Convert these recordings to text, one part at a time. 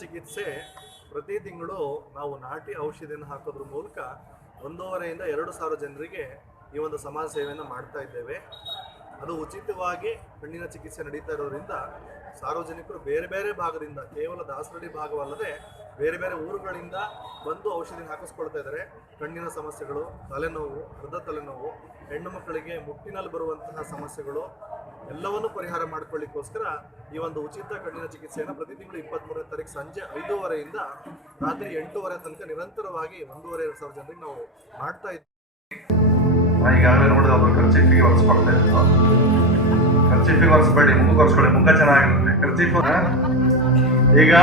ಚಿಕಿತ್ಸೆ ಪ್ರತಿ ತಿಂಗಳು ನಾವು ನಾಟಿ ಔಷಧಿಯನ್ನು ಹಾಕೋದ್ರ ಮೂಲಕ 1,500 ಇಂದ 2,000 ಜನರಿಗೆ ಈ ಒಂದು ಸಮಾಜ ಸೇವೆಯನ್ನು ಮಾಡ್ತಾ ಇದ್ದೇವೆ. ಅದು ಉಚಿತವಾಗಿ ಕಣ್ಣಿನ ಚಿಕಿತ್ಸೆ ನಡೀತಾ ಇರೋದ್ರಿಂದ ಸಾರ್ವಜನಿಕರು ಬೇರೆ ಬೇರೆ ಭಾಗದಿಂದ, ಕೇವಲ ದಾಸರಳ್ಳಿ ಭಾಗವಲ್ಲದೆ ಬೇರೆ ಬೇರೆ ಊರುಗಳಿಂದ ಬಂದು ಔಷಧಿ ಹಾಕಿಸ್ಕೊಳ್ತಾ ಇದ್ದಾರೆ. ಕಣ್ಣಿನ ಸಮಸ್ಯೆಗಳು, ತಲೆನೋವು, ಅರ್ಧ ತಲೆನೋವು, ಹೆಣ್ಣು ಮಕ್ಕಳಿಗೆ ಮುಟ್ಟಿನಲ್ಲಿ ಬರುವಂತಹ ಸಮಸ್ಯೆಗಳು ಎಲ್ಲವನ್ನೂ ಪರಿಹಾರ ಮಾಡ್ಕೊಳ್ಳಿಕ್ಕೋಸ್ಕರ ಈ ಒಂದು ಉಚಿತ ಕಣ್ಣಿನ ಚಿಕಿತ್ಸೆಯನ್ನು ಪ್ರತಿ ತಿಂಗಳು 23ನೇ ತಾರೀಕು ಸಂಜೆ 5:30 ರಾತ್ರಿ 8:30 ತನಕ ನಿರಂತರವಾಗಿ 1,500-2,000 ಜನರಿಗೆ ನಾವು ಮಾಡ್ತಾ ಇದ್ದೀವಿ. ಈಗಾಗಲೇ ನೋಡಿದ ಒಬ್ಬರು ಖರ್ಚಿಫಿಗೆ ಒರೆಸ್ಕೊಳ್ತಾ ಇದ್ರು. ಖರ್ಚಿಫಿಗೆ ಒರೆಸ್ಬೇಡಿ, ಮುಖ ಒರೆಸ್ಕೊಳ್ಳಿ, ಮುಖ ಚೆನ್ನಾಗಿರುತ್ತೆ. ಖರ್ಚಿಫ್ ಈಗ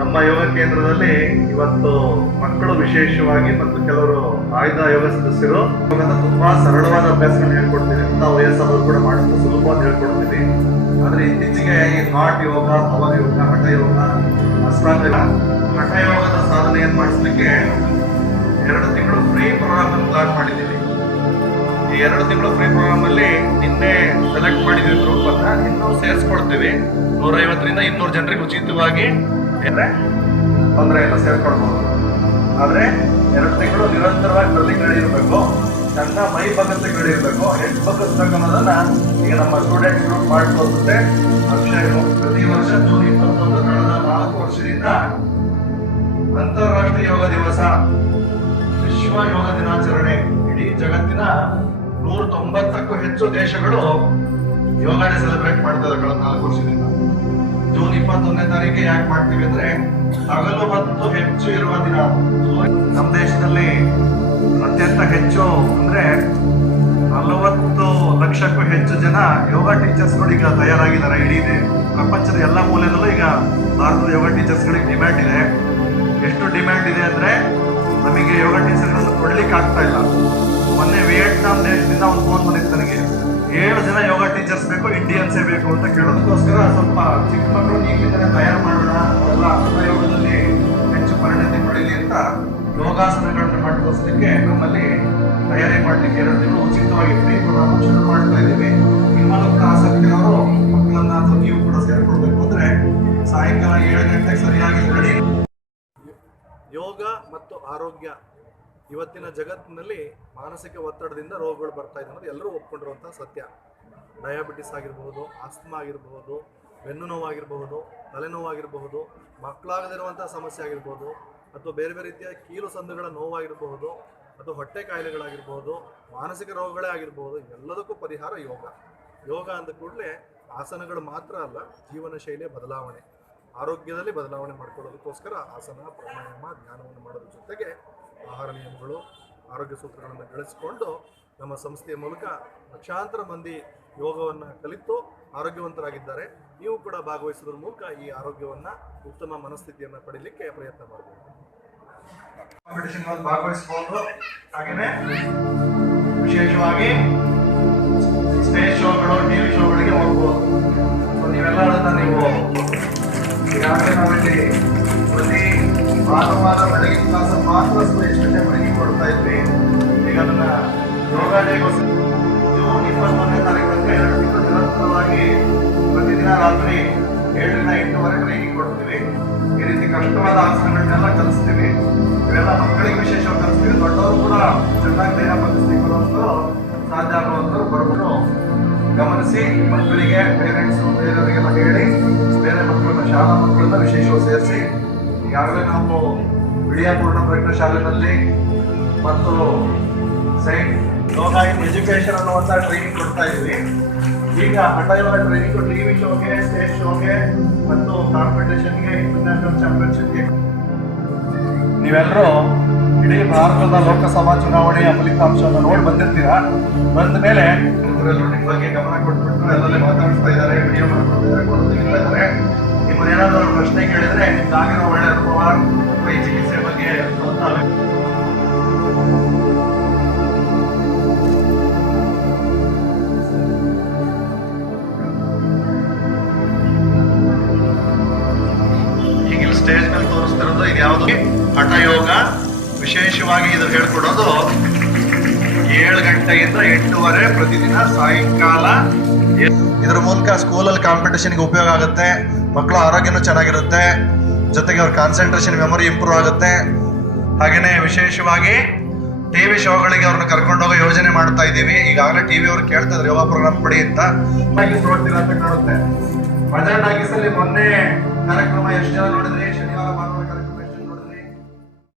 ನಮ್ಮ ಯೋಗ ಕೇಂದ್ರದಲ್ಲಿ ಇವತ್ತು ಮಕ್ಕಳು ವಿಶೇಷವಾಗಿ ಮತ್ತು ಕೆಲವರು ಆಯ್ದ ಯೋಗ ಸದಸ್ಯರು ತುಂಬಾ ಸರಳವಾದ ಅಭ್ಯಾಸಗಳನ್ನ ಹೇಳ್ಕೊಡ್ತೀವಿ. ಇಂಥ ವಯಸ್ಸಾದ್ರು ಕೂಡ ಮಾಡೋದು ಸುಲಭವಾಗಿ ಹೇಳ್ಕೊಡ್ತೀವಿ. ಆದ್ರೆ ಇತ್ತೀಚೆಗೆ ಈ ಹಾಟ್ ಯೋಗ, ಪವರ್ ಯೋಗ, ಹಠ ಯೋಗ, ಅಷ್ಟಾಂಗ ಹಠ ಯೋಗದ ಸಾಧನೆಯನ್ನು ಮಾಡಿಸ್ಲಿಕ್ಕೆ 2 ತಿಂಗಳು ಫ್ರೀ ಪ್ರೋಗ್ರಾಮ್ ಅನ್ನು ಲಾಂಚ್ ಮಾಡಿದ್ದೀವಿ. ಈ 2 ತಿಂಗಳು ಫ್ರೀ ಪ್ರೋಗ್ರಾಮ್ ಅಲ್ಲಿ ನಿನ್ನೆ ಸೆಲೆಕ್ಟ್ ಮಾಡಿದ್ವಿ ಗ್ರೂಪ್ ಅನ್ನ, ಇನ್ನೂ ಸೇರಿಸ್ಕೊಡ್ತೀವಿ. 150ರಿಂದ 200 ಜನರಿಗೆ ಉಚಿತವಾಗಿ ತೊಂದರೆ ಇಲ್ಲ, ಸೇರ್ಕೊಳ್ಬಹುದು. ಆದ್ರೆ 2 ತಿಂಗಳು ನಿರಂತರವಾಗಿ ಬರ್ಲಿಕ್ಕೆ ಇರಬೇಕು, ನನ್ನ ಮೈ ಬಗ್ಗತೆಗಳಿರ್ಬೇಕು, ಹೆಡ್ ಬಗ್ಗಿಸ್ಬೇಕು ಅನ್ನೋದನ್ನ ಈಗ ನಮ್ಮ ಸ್ಟೂಡೆಂಟ್ಸ್ ಗ್ರೂಪ್ ಮಾಡ್ಕೊಳ್ತದೆ. ಪ್ರತಿ ವರ್ಷ ಜೂನ್ 21 ಕಳೆದ 4 ವರ್ಷದಿಂದ ಅಂತಾರಾಷ್ಟ್ರೀಯ ಯೋಗ ದಿವಸ, ವಿಶ್ವ ಯೋಗ ದಿನಾಚರಣೆ, ಇಡೀ ಜಗತ್ತಿನ 190ಕ್ಕೂ ಹೆಚ್ಚು ದೇಶಗಳು ಯೋಗ ಡೇ ಸೆಲೆಬ್ರೇಟ್ ಮಾಡ್ತಾ ಇದ್ದಾರೆ ಕಳೆದ 4 ವರ್ಷದಿಂದ. ಜೂನ್ 21ನೇ ತಾರೀಕಿಗೆ ಯಾಕೆ ಮಾಡ್ತೀವಿ ಅಂದ್ರೆ ಹಗಲು ಹೊತ್ತು ಹೆಚ್ಚು ಇರುವ ದಿನ. ನಮ್ಮ ದೇಶದಲ್ಲಿ ಅತ್ಯಂತ ಹೆಚ್ಚು ಅಂದ್ರೆ 40 ಲಕ್ಷಕ್ಕೂ ಹೆಚ್ಚು ಜನ ಯೋಗ ಟೀಚರ್ಸ್ಗಳು ಈಗ ತಯಾರಾಗಿದ್ದಾರೆ. ಇಡೀ ಪ್ರಪಂಚದ ಎಲ್ಲ ಮೂಲೆಯಲ್ಲೂ ಈಗ ಭಾರತದ ಯೋಗ ಟೀಚರ್ಸ್ಗಳಿಗೆ ಡಿಮ್ಯಾಂಡ್ ಇದೆ. ಎಷ್ಟು ಡಿಮ್ಯಾಂಡ್ ಇದೆ ಅಂದ್ರೆ ನಮಗೆ ಯೋಗ ಟೀಚರ್ಗಳನ್ನು ಕೊಡ್ಲಿಕ್ಕೆ ಆಗ್ತಾ ಇಲ್ಲ. ಮೊನ್ನೆ ವಿಯೆಟ್ನಾಂ ದೇಶದಿಂದ ಒಂದು ಫೋನ್ ಬಂದಿತ್ತು ನನಗೆ, 7 ಜನ ಯೋಗ ಟೀಚರ್ಸ್ ಬೇಕು, ಇಂಡಿಯನ್ಸೇ ಬೇಕು ಅಂತ ಕೇಳೋದಕ್ಕೋಸ್ಕರ ಸ್ವಲ್ಪ ಚಿಕ್ಕ ಮಕ್ಕಳು ಈಗಿಂದಲೇ ತಯಾರು ಮಾಡೋಣ, ಅವರೆಲ್ಲ ಯೋಗದಲ್ಲಿ ಹೆಚ್ಚು ಪರಿಣತಿ ಪಡೀಲಿ ಅಂತ ಯೋಗಾಸನಗಳನ್ನ ಮಾಡ್ಕೋಸ್ಲಿಕ್ಕೆ ನಮ್ಮಲ್ಲಿ ತಯಾರಿ ಮಾಡ್ಲಿಕ್ಕೆ 2 ತಿಂಗಳು ಉಚಿತವಾಗಿ ಫ್ರೀ ಪ್ರೋಗ್ರಾಮ್ ಶುರು ಮಾಡ್ತಾ ಇದ್ದೀವಿ. ನಿಮ್ಮಲ್ಲೂ ಕೂಡ ಆಸಕ್ತಿಯವರು ಮಕ್ಕಳನ್ನ ಅಥವಾ ನೀವು ಕೂಡ ಸೇರ್ಕೊಳ್ಬೇಕು ಅಂದ್ರೆ ಸಾಯಂಕಾಲ 7 ಗಂಟೆಗೆ ಸರಿಯಾಗಿ ರೆಡಿ. ಯೋಗ ಮತ್ತು ಆರೋಗ್ಯ ಇವತ್ತಿನ ಜಗತ್ತಿನಲ್ಲಿ ಮಾನಸಿಕ ಒತ್ತಡದಿಂದ ರೋಗಗಳು ಬರ್ತಾ ಇದೆ ಅನ್ನೋದು ಎಲ್ಲರೂ ಒಪ್ಕೊಂಡಿರುವಂಥ ಸತ್ಯ. ಡಯಾಬಿಟಿಸ್ ಆಗಿರಬಹುದು, ಆಸ್ತಮಾ ಆಗಿರಬಹುದು, ಬೆನ್ನು ನೋವಾಗಿರಬಹುದು, ತಲೆನೋವಾಗಿರಬಹುದು, ಮಕ್ಕಳಾಗದಿರುವಂಥ ಸಮಸ್ಯೆ ಆಗಿರ್ಬೋದು, ಅಥವಾ ಬೇರೆ ಬೇರೆ ರೀತಿಯ ಕೀಲು ಸಂದುಗಳ ನೋವಾಗಿರಬಹುದು, ಅಥವಾ ಹೊಟ್ಟೆ ಕಾಯಿಲೆಗಳಾಗಿರ್ಬೋದು, ಮಾನಸಿಕ ರೋಗಗಳೇ ಆಗಿರ್ಬೋದು, ಇವೆಲ್ಲದಕ್ಕೂ ಪರಿಹಾರ ಯೋಗ. ಯೋಗ ಅಂದ ಕೂಡಲೇ ಆಸನಗಳು ಮಾತ್ರ ಅಲ್ಲ, ಜೀವನ ಶೈಲಿಯ ಬದಲಾವಣೆ, ಆರೋಗ್ಯದಲ್ಲಿ ಬದಲಾವಣೆ ಮಾಡ್ಕೊಳ್ಳೋದಕ್ಕೋಸ್ಕರ ಆಸನ, ಪ್ರಾಣಾಯಾಮ, ಧ್ಯಾನವನ್ನು ಮಾಡೋದ್ರ ಜೊತೆಗೆ ಆಹಾರ ನಿಯಮಗಳು, ಆರೋಗ್ಯ ಸೂತ್ರಗಳನ್ನು ಗಳಿಸಿಕೊಂಡು ನಮ್ಮ ಸಂಸ್ಥೆಯ ಮೂಲಕ ಲಕ್ಷಾಂತರ ಮಂದಿ ಯೋಗವನ್ನು ಕಲಿತು ಆರೋಗ್ಯವಂತರಾಗಿದ್ದಾರೆ. ನೀವು ಕೂಡ ಭಾಗವಹಿಸೋದ್ರ ಮೂಲಕ ಈ ಆರೋಗ್ಯವನ್ನು, ಉತ್ತಮ ಮನಸ್ಥಿತಿಯನ್ನು ಪಡೀಲಿಕ್ಕೆ ಪ್ರಯತ್ನ ಮಾಡಬಹುದು. ಕಾಂಪಿಟೇಷನ್ ಭಾಗವಹಿಸಬಹುದು. ಹಾಗೆಯೇ ವಿಶೇಷವಾಗಿ ಸ್ಟೇಜ್ ಶೋಗಳು, ಟಿವಿ ಶೋಗಳಿಗೆ ಹೋಗ್ಬೋದು. ನೀವೆಲ್ಲ ಅದನ್ನ ನೀವು ಈಗಾಗಲೇ ನಾವಿಲ್ಲಿ ಪ್ರತಿ ಭಾನುವಾರ ಬೆಳಗಿನ ಕ್ಲಾಸ್ ಮಾತ್ರ ಎಷ್ಟು ಗಂಟೆ ಬೆಳಗ್ಗೆ ಕೊಡ್ತಾ ಇದ್ವಿ. ಈಗ ಅದನ್ನ ಯೋಗ ಡೇಗೋಸ್ಕರ ಜೂನ್ 21ನೇ ತಾರೀಕು 2 ತಿಂಗಳು ನಿರಂತರವಾಗಿ ಪ್ರತಿದಿನ ರಾತ್ರಿ 7ರಿಂದ 8 ಟ್ರೈನಿಂಗ್ ಕೊಡ್ತೀವಿ. ಈ ರೀತಿ ಕಷ್ಟವಾದ ಆಸನಗಳನ್ನೆಲ್ಲ ಕಲಿಸ್ತೀವಿ. ಇವೆಲ್ಲ ಮಕ್ಕಳಿಗೆ ವಿಶೇಷವಾಗಿ ಕಲಿಸ್ತೀವಿ. ದೊಡ್ಡವರು ಕೂಡ ಚೆನ್ನಾಗಿ ದೇಹ ಬಗ್ಗಿಸ್ಲಿಕ್ಕೆ ಬರುವಂಥದ್ದು ಸಾಧ್ಯ ಆಗುವಂಥವ್ರು ಬರ್ಬೋದು. ಗಮನಿಸಿ, ಮಕ್ಕಳಿಗೆ ಪೇರೆಂಟ್ಸ್ ಬೇರೆಯವರಿಗೆಲ್ಲ ಹೇಳಿ ಬೇರೆ ಮಕ್ಕಳನ್ನ, ಶಾಲಾ ಮಕ್ಕಳನ್ನ ವಿಶೇಷವಾಗಿ ಸೇರಿಸಿ. ಈಗಾಗಲೇ ನಾವು ವಿಡಿಯಾ ಪೂರ್ಣ ಪ್ರಯತ್ನ ಶಾಲೆಯಲ್ಲಿ ಮತ್ತು ಯೋಗ ಇನ್ ಎಜುಕೇಶನ್ ಅನ್ನುವಂಥ ಟ್ರೈನಿಂಗ್ ಕೊಡ್ತಾ ಇದ್ವಿ. ಈಗ ಹಠ ಯೋಗ ಟ್ರೈನಿಂಗ್ ಟಿವಿ ಶೋಗೆ, ಸ್ಟೇಜ್ ಶೋಗೆ ಮತ್ತು ಕಾಂಪಿಟೇಷನ್ಗೆ, ಇಂಟರ್ನ್ಯಾಷನಲ್ ಚಾಂಪಿಯನ್ಶಿಪ್ಗೆ. ನೀವೆಲ್ಲರೂ ಇಡೀ ಭಾರತದ ಲೋಕಸಭಾ ಚುನಾವಣೆಯ ಫಲಿತಾಂಶವನ್ನು ನೋಡಿ ಬಂದಿರ್ತೀರಾ. ಬಂದ ಮೇಲೆ ಬಗ್ಗೆ ಗಮನ ಕೊಟ್ಬಿಟ್ಟು ಎಲ್ಲರಲ್ಲಿ ಮಾತಾಡ್ತಾ ಇದ್ದಾರೆ, ವಿಡಿಯೋ ಮಾಡ್ಕೊಳ್ತಾ ಇದ್ದಾರೆ. ನಿಮ್ಮನ್ನ ಏನಾದರೂ ಪ್ರಶ್ನೆ ಕೇಳಿದ್ರೆ ನಿಮ್ದಾಗಿರೋ ಒಳ್ಳೆ ಅನುಭವ ಅಥವಾ ಈ ಚಿಕಿತ್ಸೆ ಬಗ್ಗೆ ಈಗ ಸ್ಟೇಜ್ ಮೇಲೆ ತೋರಿಸ್ತಿರೋದು ಇದು ಯಾವುದು ಹಠ ಯೋಗ. ವಿಶೇಷವಾಗಿ ಇದು ಹೇಳ್ಕೊಡೋದು 7 ಗಂಟೆಯಿಂದ 8:30 ಪ್ರತಿದಿನ ಸಾಯಂಕಾಲ ಇದ್ರ ಮೂಲಕ ಸ್ಕೂಲಲ್ಲಿ ಕಾಂಪಿಟೇಷನ್ಗೆ ಉಪಯೋಗ ಆಗುತ್ತೆ, ಮಕ್ಕಳ ಆರೋಗ್ಯನೂ ಚೆನ್ನಾಗಿರುತ್ತೆ, ಜೊತೆಗೆ ಅವ್ರ ಕಾನ್ಸಂಟ್ರೇಷನ್ ಮೆಮೊರಿ ಇಂಪ್ರೂವ್ ಆಗುತ್ತೆ. ಹಾಗೆಯೇ ವಿಶೇಷವಾಗಿ ಟಿವಿ ಶೋಗಳಿಗೆ ಅವ್ರನ್ನ ಕರ್ಕೊಂಡೋಗೋ ಯೋಜನೆ ಮಾಡ್ತಾ ಇದ್ದೀವಿ. ಈಗಾಗಲೇ ಟಿವಿ ಅವ್ರು ಕೇಳ್ತಾ ಇದ್ರು ಯೋಗ ಪ್ರೋಗ್ರಾಮ್ ಕೊಡಿ ಅಂತ. ನೋಡ್ತೀರಾ ಅಂತ ಕಾಣುತ್ತೆ. ಮಜಾ ಟಾಕೀಸಲ್ಲಿ ಮೊನ್ನೆ ಕಾರ್ಯಕ್ರಮ ಎಷ್ಟು ಜನ ನೋಡಿದ್ರಿ?